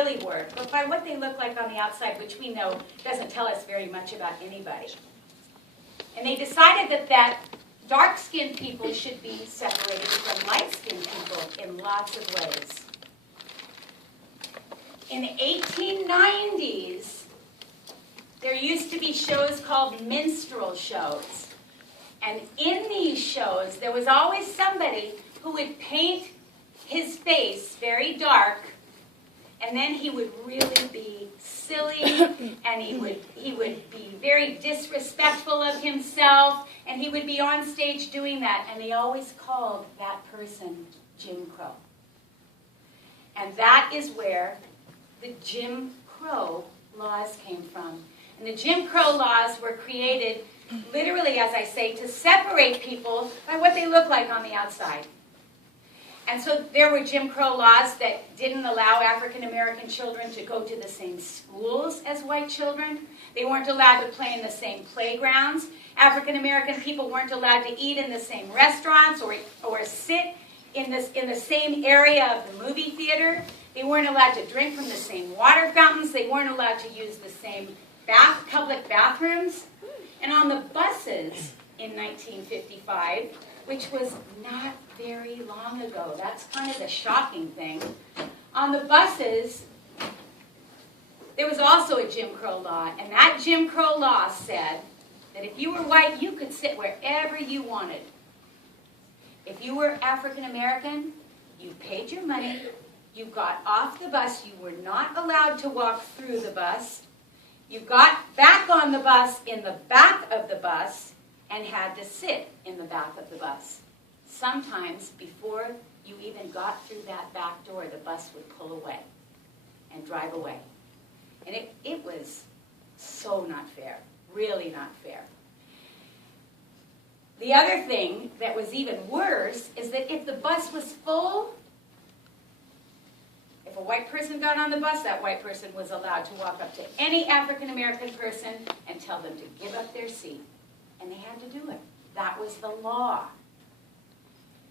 really were, but by what they looked like on the outside, which we know doesn't tell us very much about anybody. And they decided that dark-skinned people should be separated from light-skinned people in lots of ways. In the 1890s, there used to be shows called minstrel shows. And in these shows, there was always somebody who would paint his face very dark, and then he would really be silly, and he would be very disrespectful of himself, and he would be on stage doing that, and they always called that person Jim Crow. And that is where the Jim Crow laws came from. And the Jim Crow laws were created literally, as I say, to separate people by what they look like on the outside. And so there were Jim Crow laws that didn't allow African American children to go to the same schools as white children. They weren't allowed to play in the same playgrounds. African American people weren't allowed to eat in the same restaurants or sit in the same area of the movie theater. They weren't allowed to drink from the same water fountains. They weren't allowed to use the same public bathrooms. And on the buses in 1955, which was not very long ago, that's kind of the shocking thing, on the buses, there was also a Jim Crow law. And that Jim Crow law said that if you were white, you could sit wherever you wanted. If you were African American, you paid your money, you got off the bus, you were not allowed to walk through the bus, you got back on the bus in the back of the bus and had to sit in the back of the bus. Sometimes before you even got through that back door, the bus would pull away and drive away. And it was so not fair, really not fair. The other thing that was even worse is that if the bus was full, if a white person got on the bus, that white person was allowed to walk up to any African American person and tell them to give up their seat. And they had to do it. That was the law.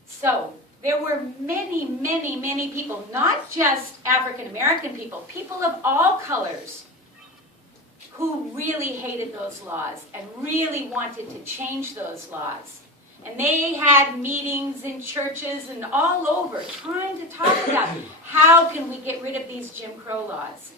So there were many, many, many people, not just African American people, people of all colors, who really hated those laws and really wanted to change those laws. And they had meetings in churches and all over trying to talk about how can we get rid of these Jim Crow laws.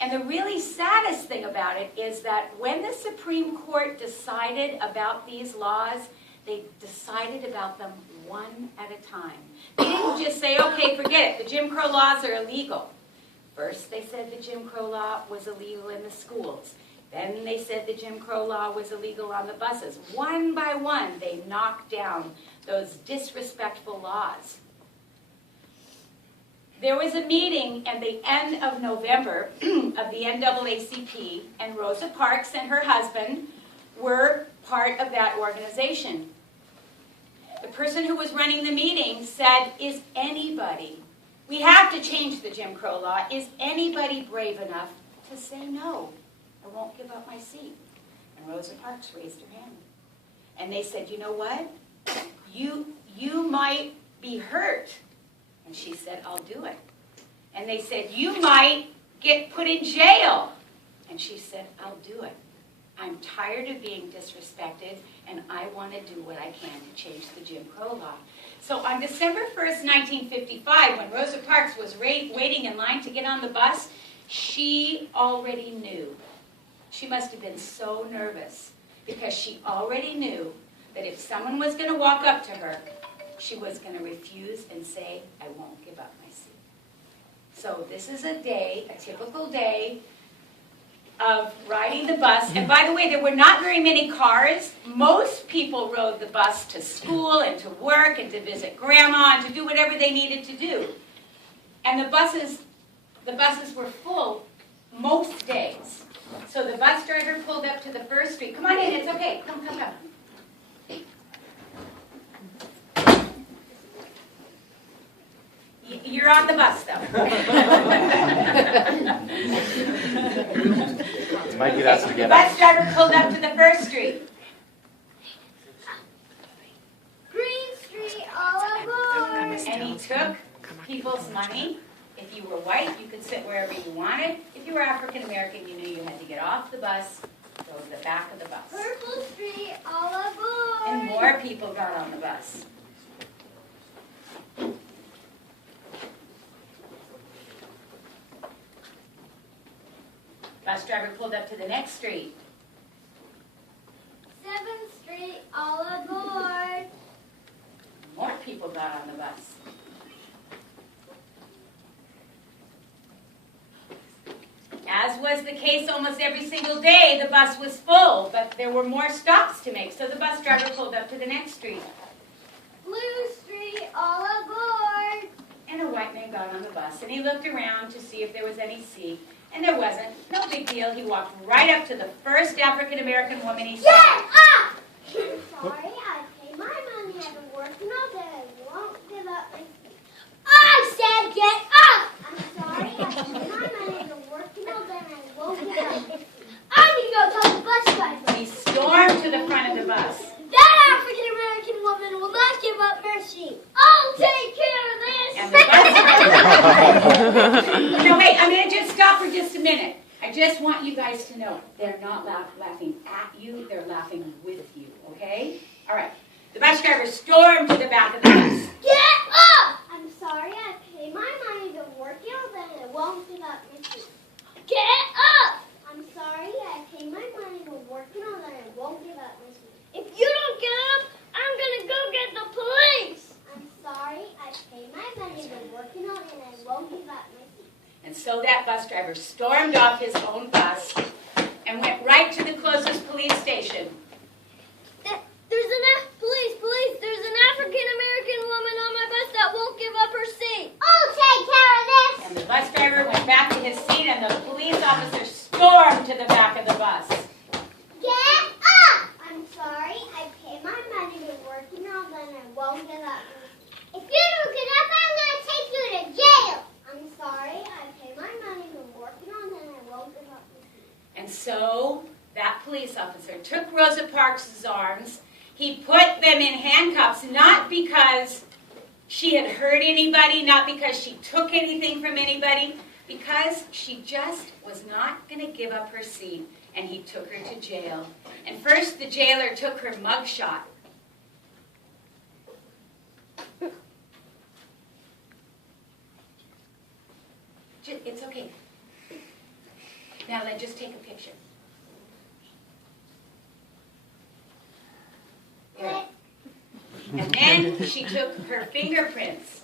And the really saddest thing about it is that when the Supreme Court decided about these laws, they decided about them one at a time. They didn't just say, okay, forget it, the Jim Crow laws are illegal. First they said the Jim Crow law was illegal in the schools. Then they said the Jim Crow law was illegal on the buses. One by one, they knocked down those disrespectful laws. There was a meeting at the end of November of the NAACP, and Rosa Parks and her husband were part of that organization. The person who was running the meeting said, is anybody, we have to change the Jim Crow law, is anybody brave enough to say no? I won't give up my seat. And Rosa Parks raised her hand. And they said, you know what? You might be hurt. And she said, I'll do it. And they said, you might get put in jail. And she said, I'll do it. I'm tired of being disrespected, and I want to do what I can to change the Jim Crow law. So on December 1st, 1955, when Rosa Parks was waiting in line to get on the bus, she already knew. She must have been so nervous because she already knew that if someone was going to walk up to her, she was going to refuse and say, I won't give up my seat. So this is a day, a typical day of riding the bus. And by the way, there were not very many cars. Most people rode the bus to school and to work and to visit grandma and to do whatever they needed to do. And the buses were full most days. So the bus driver pulled up to the first street. Come on in, it's okay. Come. You're on the bus, though. Might get us to The get bus driver pulled up to the first street. Green Street, all aboard! And he took people's money. If you were white, you could sit wherever you wanted. If you were African American, you knew you had to get off the bus, go to the back of the bus. Purple Street, all aboard! And more people got on the bus. Bus driver pulled up to the next street. 7th Street, all aboard! More people got on the bus. As was the case almost every single day, the bus was full, but there were more stops to make, so the bus driver pulled up to the next street. Blue Street, all aboard! And a white man got on the bus, and he looked around to see if there was any seat, and there wasn't. No big deal. He walked right up to the first African-American woman he saw. Get up! Sorry, I paid my money. I've been working all day. I won't give up my seat. I said get up! I'm sorry, I paid my money. I've been working all day and I won't give up my seat. I'm going to go tell the bus driver. He stormed to the front of the bus. That African-American woman will not give up her seat. I'll take care of this. And the bus driver... No, wait, I'm going to just stop for just a minute. I just want you guys to know, they're not laughing at you, they're laughing with you, okay? All right. The bus driver stormed to the back of the bus. Get up! I'm sorry, I paid my money to work all day and I won't give up my seat. Get up! I'm sorry, I paid my money to work all day and I won't give up my seat. If you don't get up, I'm gonna go get the police! I'm sorry, I paid my money to work all day and I won't give up my seat. And so that bus driver stormed off his own bus and went right to the closest police station. There's an African-American woman on my bus that won't give up her seat. I'll take care of this. And the bus driver went back to his seat and the police officer stormed to the back of the bus. Get up! I'm sorry, I paid my money to work all day and I won't give up. If you don't get up, I'm going to take you to jail. I'm sorry, I paid my money to work all day and I won't give up. And so that police officer took Rosa Parks' arms. He put them in handcuffs, not because she had hurt anybody, not because she took anything from anybody, because she just was not going to give up her seat, and he took her to jail. And first the jailer took her mugshot. It's okay. Now let's just take a picture. There. And then she took her fingerprints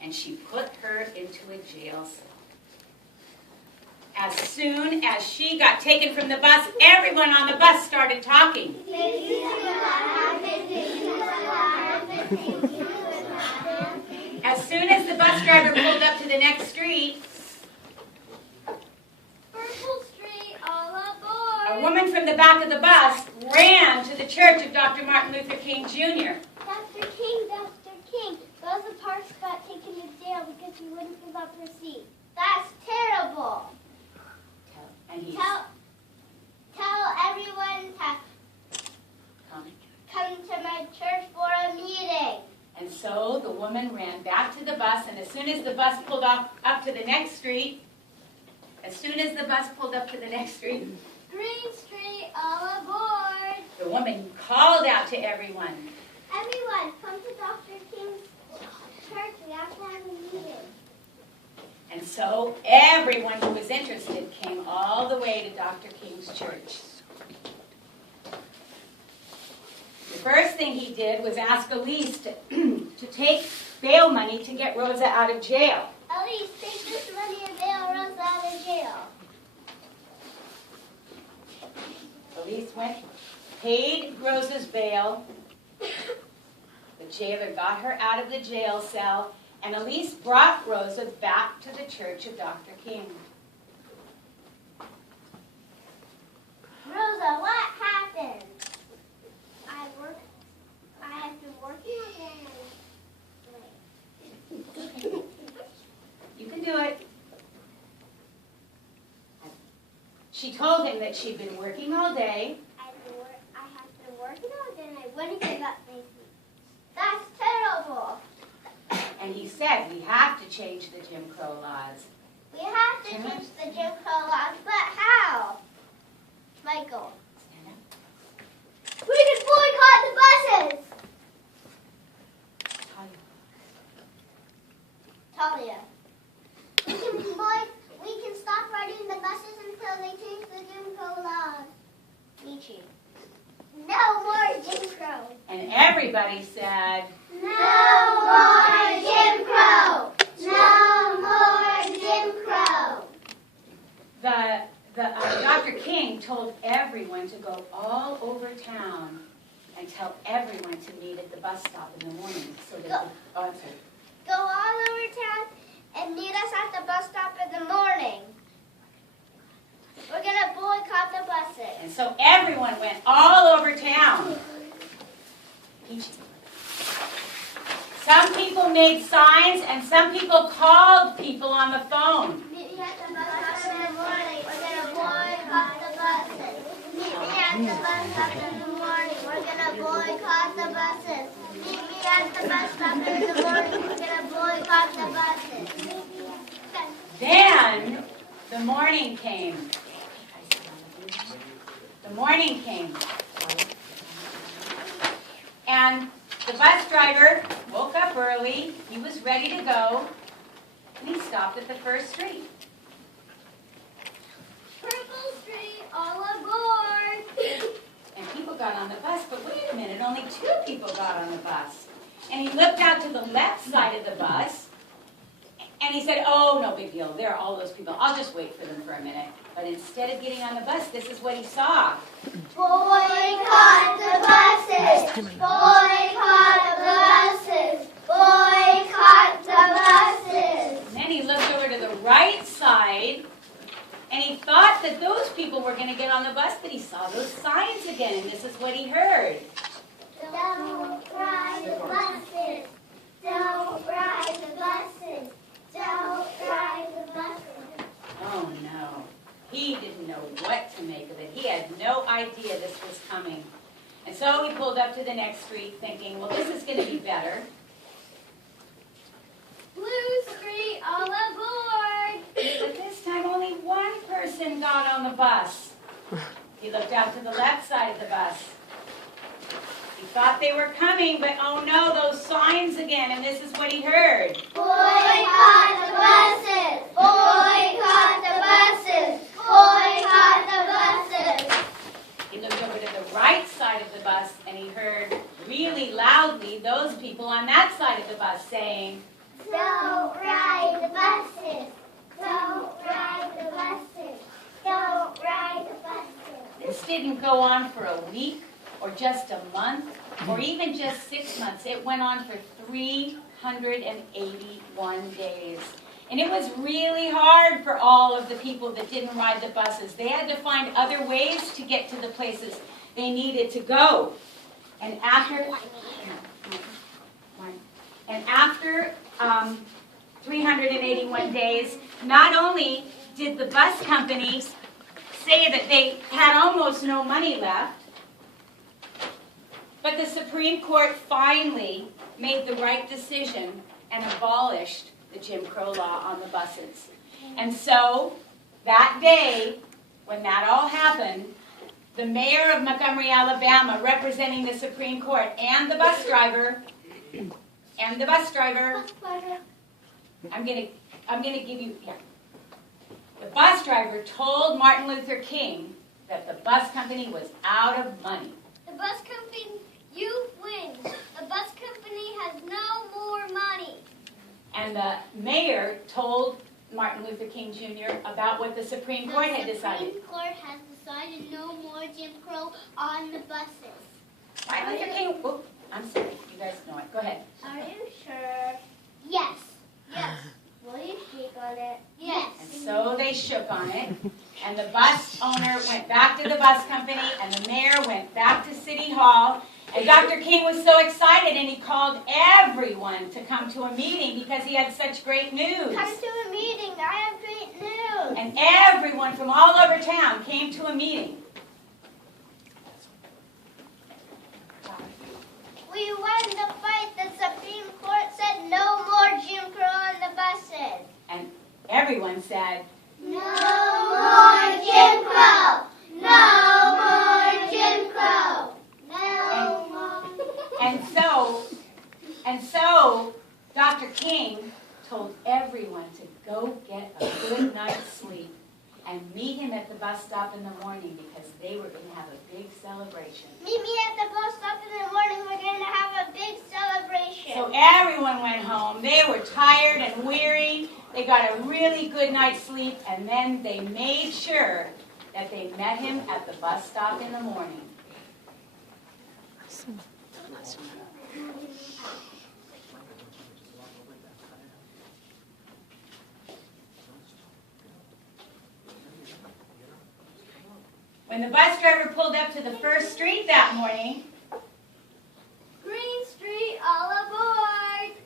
and she put her into a jail cell. As soon as she got taken from the bus, everyone on the bus started talking. As soon as the bus driver pulled up to the next street, Purple Street, all aboard. a woman from the back of the bus ran to the church of Dr. Martin Luther King Jr. Dr. King, Rosa Parks got taken to jail because she wouldn't give up her seat. That's terrible. And he's Tell everyone to come to my church for a meeting. And so the woman ran back to the bus, and as soon as the bus pulled up to the next street, Green Street, all aboard. the woman called out to everyone. Everyone, come to Dr. King's church. We have to have a meeting. And so everyone who was interested came all the way to Dr. King's church. The first thing he did was ask Elise to take bail money to get Rosa out of jail. Elise, take this money and bail Rosa out of jail. Elise went, paid Rosa's bail. The jailer got her out of the jail cell, and Elise brought Rosa back to the church of Dr. King. Rosa, what happened? I have been working again. You can do it. She told him that she'd been working all day. I have been working all day and I wouldn't give up my seat. That's terrible. And he said, we have to change the Jim Crow laws. We have to change the Jim Crow laws, but how? Michael. Stand up. We can boycott the buses. Talia. We can stop riding the buses until they change the Jim Crow laws. Michi. No more Jim Crow. And everybody said, No more Jim Crow. No more Jim Crow. Dr. King told everyone to go all over town and tell everyone to meet at the bus stop in the morning. So that oh, I'm sorry. Go all over town and meet us at the bus stop in the morning. We're going to boycott the buses. And so everyone went all over town. Some people made signs and some people called people on the phone. Meet me at the bus stop in the morning. We're going to boycott the buses. Meet me at the bus stop in the morning. We're going to boycott the buses. Meet me at the bus stop in the morning. We're going to boycott the buses. Then the morning came. The morning came. And the bus driver woke up early. He was ready to go. And he stopped at the first street. Purple Street, all aboard. And people got on the bus, but wait a minute, only 2 people got on the bus. And he looked out to the left side of the bus, and he said, oh, no big deal, there are all those people. I'll just wait for them for a minute. But instead of getting on the bus, this is what he saw. Boycott the buses. Boycott the buses. Boycott the buses. And then he looked over to the right side, and he thought that those people were going to get on the bus, but he saw those signs again, and this is what he heard. Don't ride the buses. Don't ride the buses. Don't ride the buses. Oh, no. He didn't know what to make of it. He had no idea this was coming. And so he pulled up to the next street thinking, well, this is going to be better. Blue Street, all aboard. But this time only 1 person got on the bus. He looked out to the left side of the bus. He thought they were coming, but oh no, those signs again, and this is what he heard. Boycott the buses. Boycott the buses. Boycott the buses. He looked over to the right side of the bus, and he heard really loudly those people on that side of the bus saying, Don't ride the buses. Don't ride the buses. Don't ride the buses. this didn't go on for a week or just a month or even just 6 months. It went on for 381 days. And it was really hard for all of the people that didn't ride the buses. They had to find other ways to get to the places they needed to go. And after 381 days, not only did the bus companies say that they had almost no money left, but the Supreme Court finally made the right decision and abolished the Jim Crow law on the buses. And so, that day, when that all happened, the mayor of Montgomery, Alabama, representing the Supreme Court, and the bus driver, I'm gonna give you, the bus driver told Martin Luther King that the bus company was out of money. The bus company, you win. The bus company has no more money. And the mayor told Martin Luther King Jr. about what the Supreme Court had decided. The Supreme Court has decided no more Jim Crow on the buses. Martin Luther King, oh, I'm sorry, you guys know it. Go ahead. Are you sure? Yes. Yes. Will you shake on it? Yes. And so they shook on it, and the bus owner went back to the bus company, and the mayor went back to City Hall, and Dr. King was so excited, and he called everyone to come to a meeting because he had such great news. Come to a meeting. I have great news. And everyone from all over town came to a meeting. We won the fight. The Supreme Court said no more everyone said, "No more Jim Crow! No more Jim Crow! No more." And so Dr. King told everyone to go get a good night's sleep and meet him at the bus stop in the morning because they were going to have a big celebration. Meet me at the bus stop in the morning. We're going to have a big celebration. So everyone went home. They were tired and weary. They got a really good night's sleep, and then they made sure that they met him at the bus stop in the morning. When the bus driver pulled up to the first street that morning, Green Street, all aboard!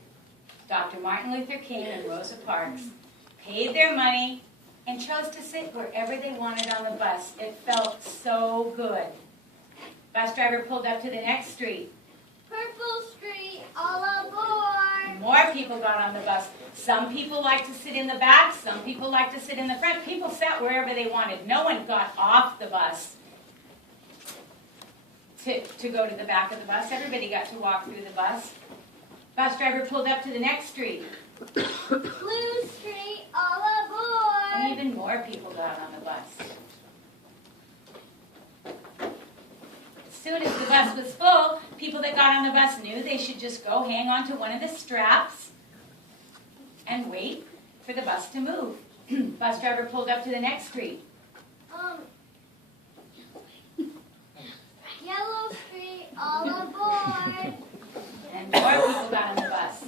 Dr. Martin Luther King and Rosa Parks paid their money and chose to sit wherever they wanted on the bus. It felt so good. Bus driver pulled up to the next street. Purple Street, all aboard! More people got on the bus. Some people liked to sit in the back. Some people liked to sit in the front. People sat wherever they wanted. No one got off the bus to go to the back of the bus. Everybody got to walk through the bus. Bus driver pulled up to the next street. Blue Street, all aboard! And even more people got on the bus. As soon as the bus was full, people that got on the bus knew they should just go hang on to one of the straps and wait for the bus to move. Bus driver pulled up to the next street. Yellow Street, all aboard! And more people got on the bus.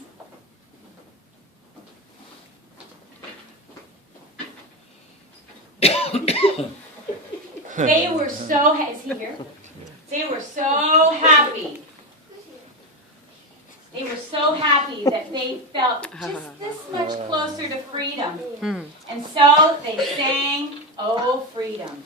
They were so, is he here? They were so happy. They were so happy that they felt just this much closer to freedom. And so they sang, "Oh, Freedom."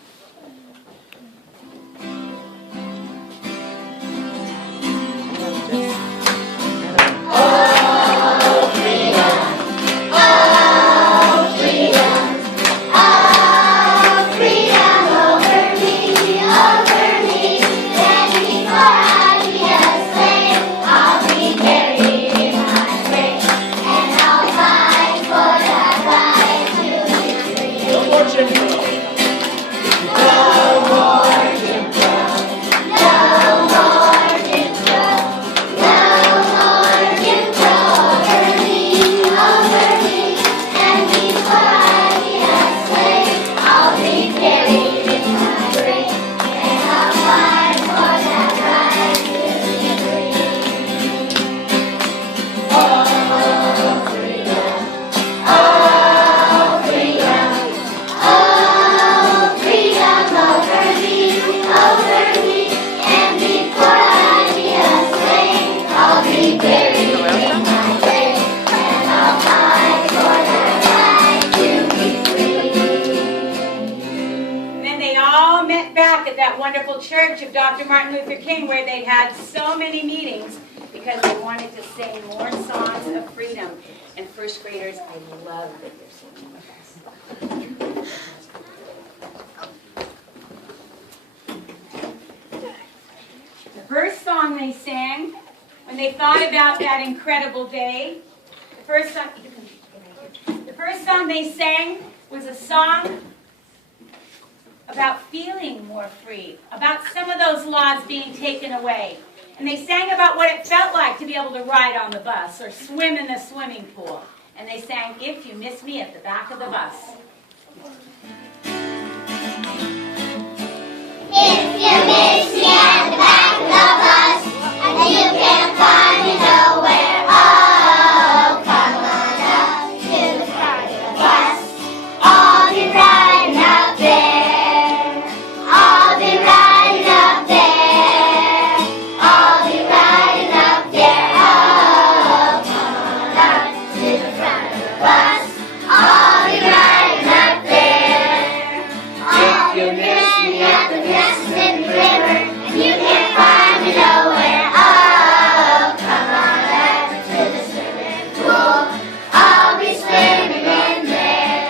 Wonderful church of Dr. Martin Luther King where they had so many meetings because they wanted to sing more songs of freedom. And first graders, I love that they're singing with us. The first song they sang when they thought about that incredible day, the first song they sang was a song about feeling more free, about some of those laws being taken away. And they sang about what it felt like to be able to ride on the bus or swim in the swimming pool. And they sang, "If You Miss Me at the Back of the Bus." If you miss me at the back of the bus, and you can't find me nowhere, oh, come on up to the front of the bus. I'll be riding up there. I'll be riding up there. I'll be riding up there. Oh, come on up to the front of the bus. I'll be riding up there. If you miss me at the Mississippi River, and you can't find me nowhere, oh, come on up to the swimming pool. I'll be swimming in there.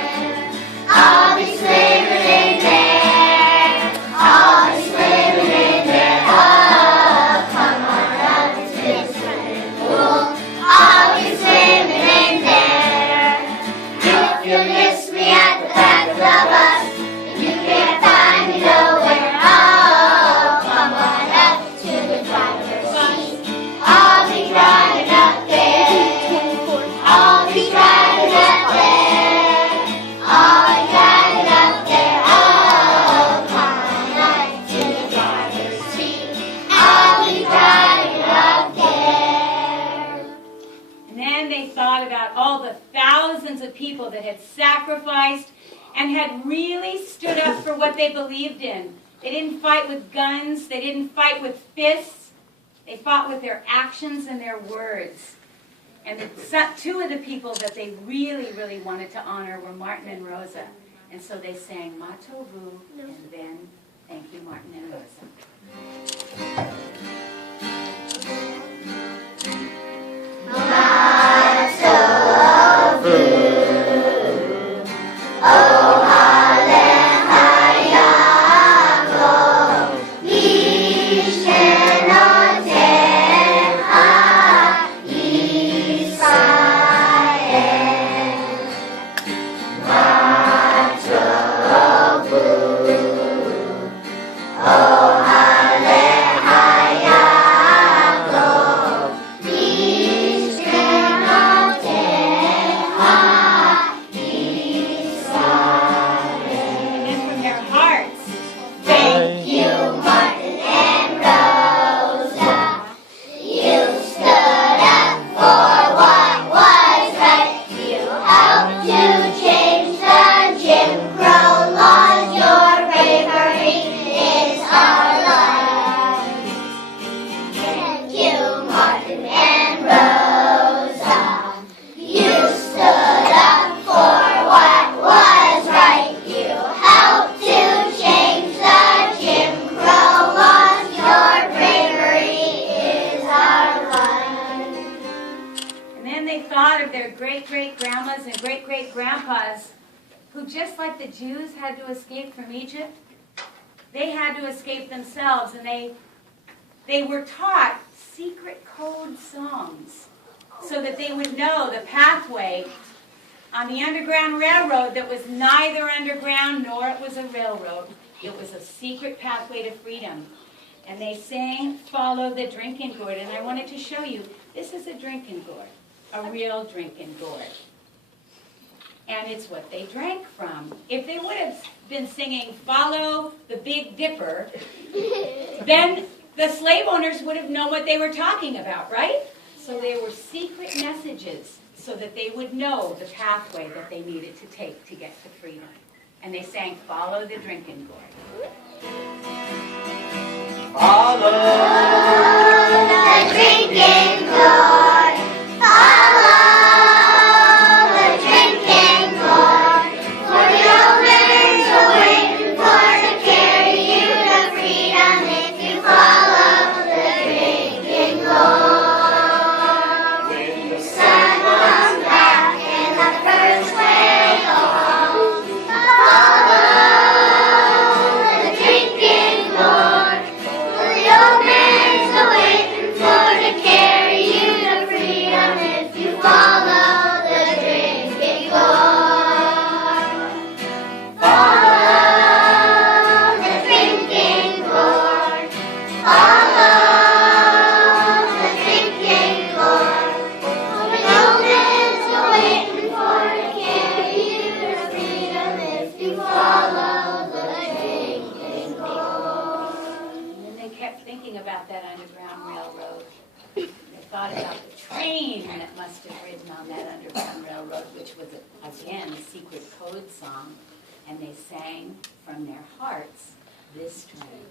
thought about all the thousands of people that had sacrificed and had really stood up for what they believed in. They didn't fight with guns. They didn't fight with fists. They fought with their actions and their words. And two of the people that they really, really wanted to honor were Martin and Rosa. And so they sang Ma Tovu, and then thank you, Martin and Rosa. Great-great-grandmas and great-great-grandpas who, just like the Jews had to escape from Egypt, they had to escape themselves, and they were taught secret code songs so that they would know the pathway on the Underground Railroad that was neither underground nor it was a railroad. It was a secret pathway to freedom. And they sang, "Follow the drinking gourd." And I wanted to show you, this is a drinking gourd. A real drinking gourd. And it's what they drank from. If they would have been singing, "Follow the Big Dipper," then the slave owners would have known what they were talking about, right? So they were secret messages so that they would know the pathway that they needed to take to get to freedom. And they sang, "Follow the drinking gourd." Follow the drinking gourd. Again, a secret code song, and they sang from their hearts this train.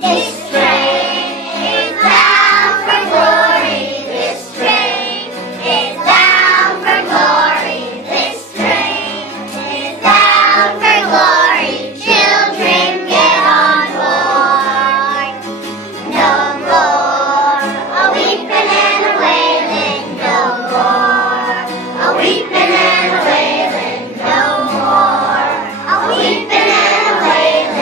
This train is bound for glory. This train is bound for glory. This train is bound for glory. Children, get on board. No more a weeping and a wailing. No more a weeping and a wailing. No more a weeping and a wailing.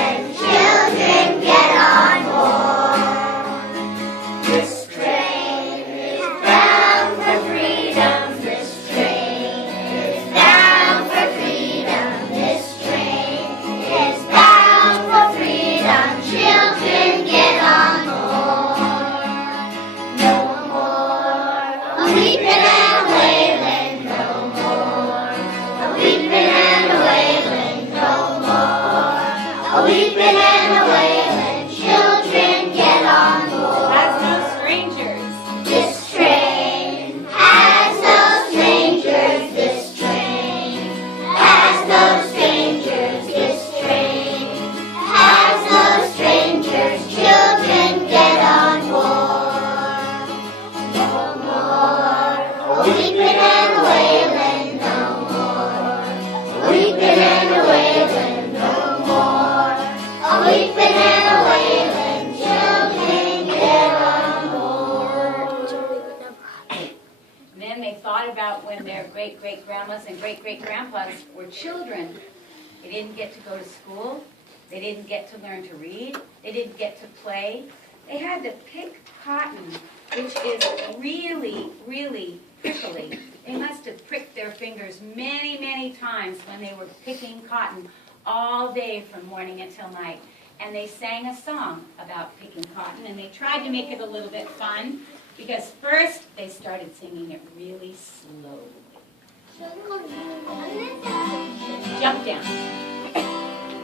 about when their great-great-grandmas and great-great-grandpas were children. They didn't get to go to school. They didn't get to learn to read. They didn't get to play. They had to pick cotton, which is really, really prickly. They must have pricked their fingers many, many times when they were picking cotton all day from morning until night. And they sang a song about picking cotton, and they tried to make it a little bit fun, because first they started singing it really slowly. Jump down.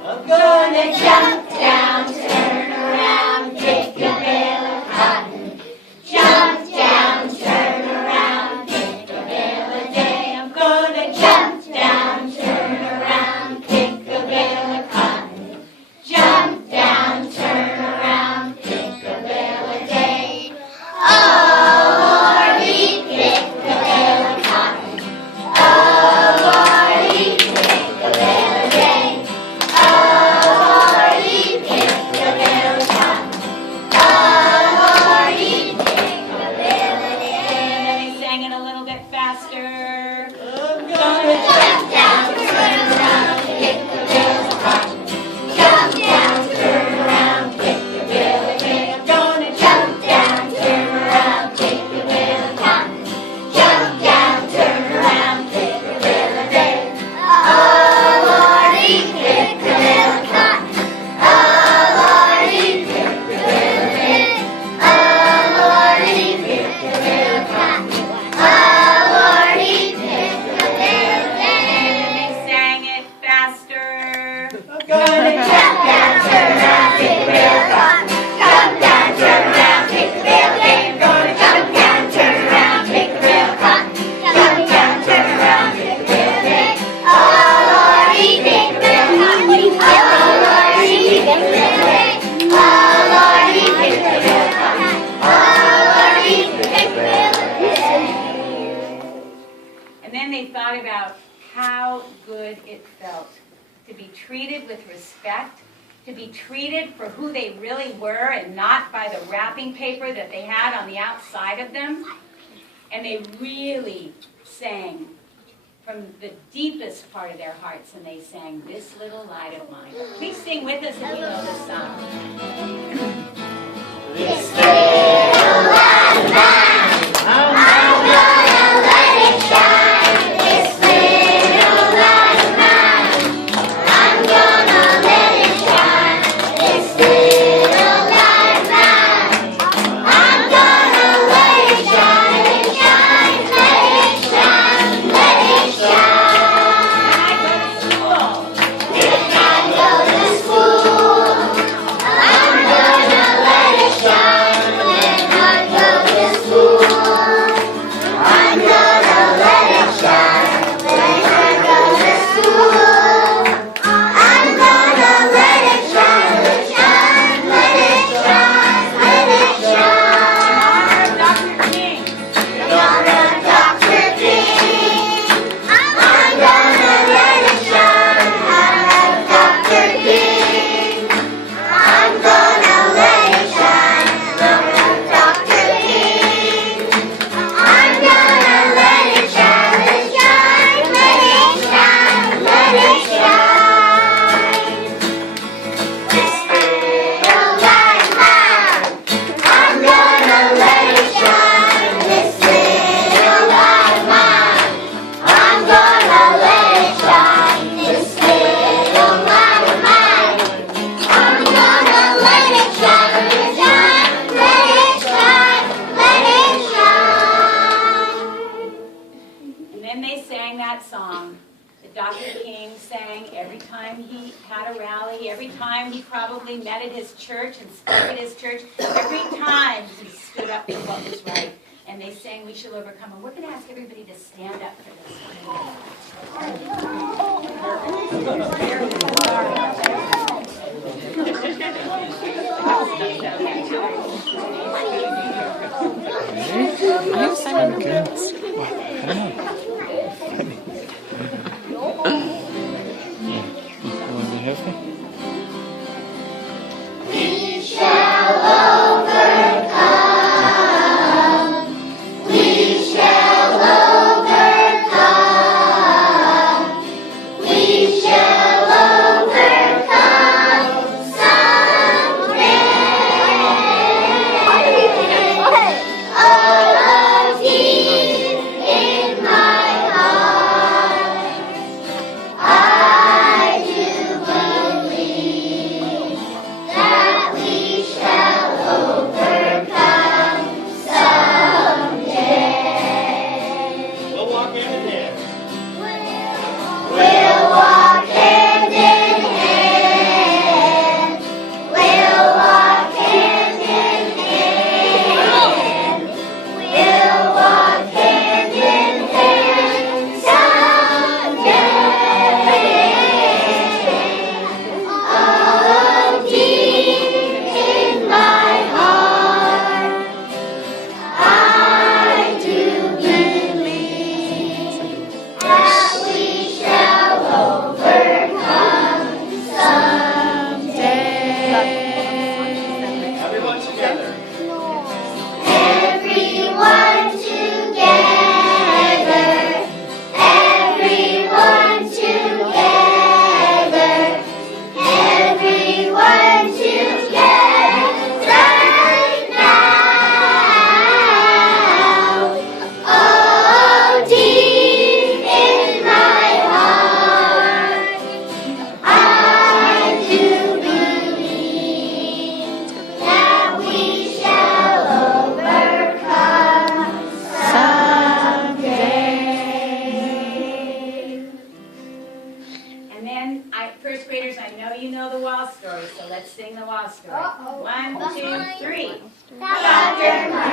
I'm gonna jump down, turn around, pick a bale of cotton. Jump down, turn around, pick a bale a day. I'm gonna jump down, turn around, pick a bale of cotton. Jump down, turn around, pick a bale a day. Oh, Lordy, pick a bale of cotton. Oh, Lordy, pick a bale a day. Oh, Lordy, pick a bale of cotton. Oh, Lordy, pick a bale a day. And they sang it a little bit faster. I'm gonna jump down, turn around, pick a bale of cotton. Jump down, turn around, pick a bale a day. I'm gonna jump down, turn around, pick a bale of cotton. Jump down, turn around, pick a bale a day. Oh, Lordy, pick a bale of cotton. Oh, Lordy, pick a bale a day. Oh, Lordy, pick a bale of cotton. Oh, Lordy, pick a bale a day. And they sang it faster. I'm gonna jump down, turn around, pick a bale of cotton. Jump down, turn around, pick a bale a day. I'm gonna jump down, turn around, pick a bale of cotton. Jump down, turn around, pick a bale a day. Oh, Lordy, pick a bale of cotton. Oh, Lordy, pick a bale a day. Oh, Lordy, pick a bale of cotton. Oh, Lordy, pick a bale a day. And then they thought about how good it felt to be treated with respect, to be treated for who they really were and not by the wrapping paper that they had on the outside of them. And they really sang from the deepest part of their hearts, and they sang "This Little Light of Mine." Please sing with us if you know this song. This little light of mine, I'm gonna let it shine. This little light of mine, I'm gonna let it shine. This little light of mine, I'm gonna let it shine. Let it shine, let it shine, let it shine. When I go to school, I'm gonna let it shine. When I go to school, I'm gonna let it shine. When I go to school, I'm gonna let it shine. Let it shine, let it shine, let it shine. Dr. King. Dr. King. I'm gonna let it shine. Dr. King. I'm gonna let it shine. Dr. King. I'm gonna let it shine. Let it shine, let it shine, let it shine. This little light of mine, I'm gonna let it shine. This little light of mine, I'm gonna let it shine. This little light of mine, I'm gonna let it shine. Let it shine, let it shine, let it shine. And then they sang that song that Dr. King sang every time he had a rally, every time he probably met at his church and spoke at his church, every time he stood up for what was right. And they sang "We Shall Overcome." And we're going to ask everybody to stand up for this one. We shall overcome. We shall overcome. And then, first graders, I know you know the wall story, so let's sing the wall story. Uh-oh. 1, 2, 3. Dr.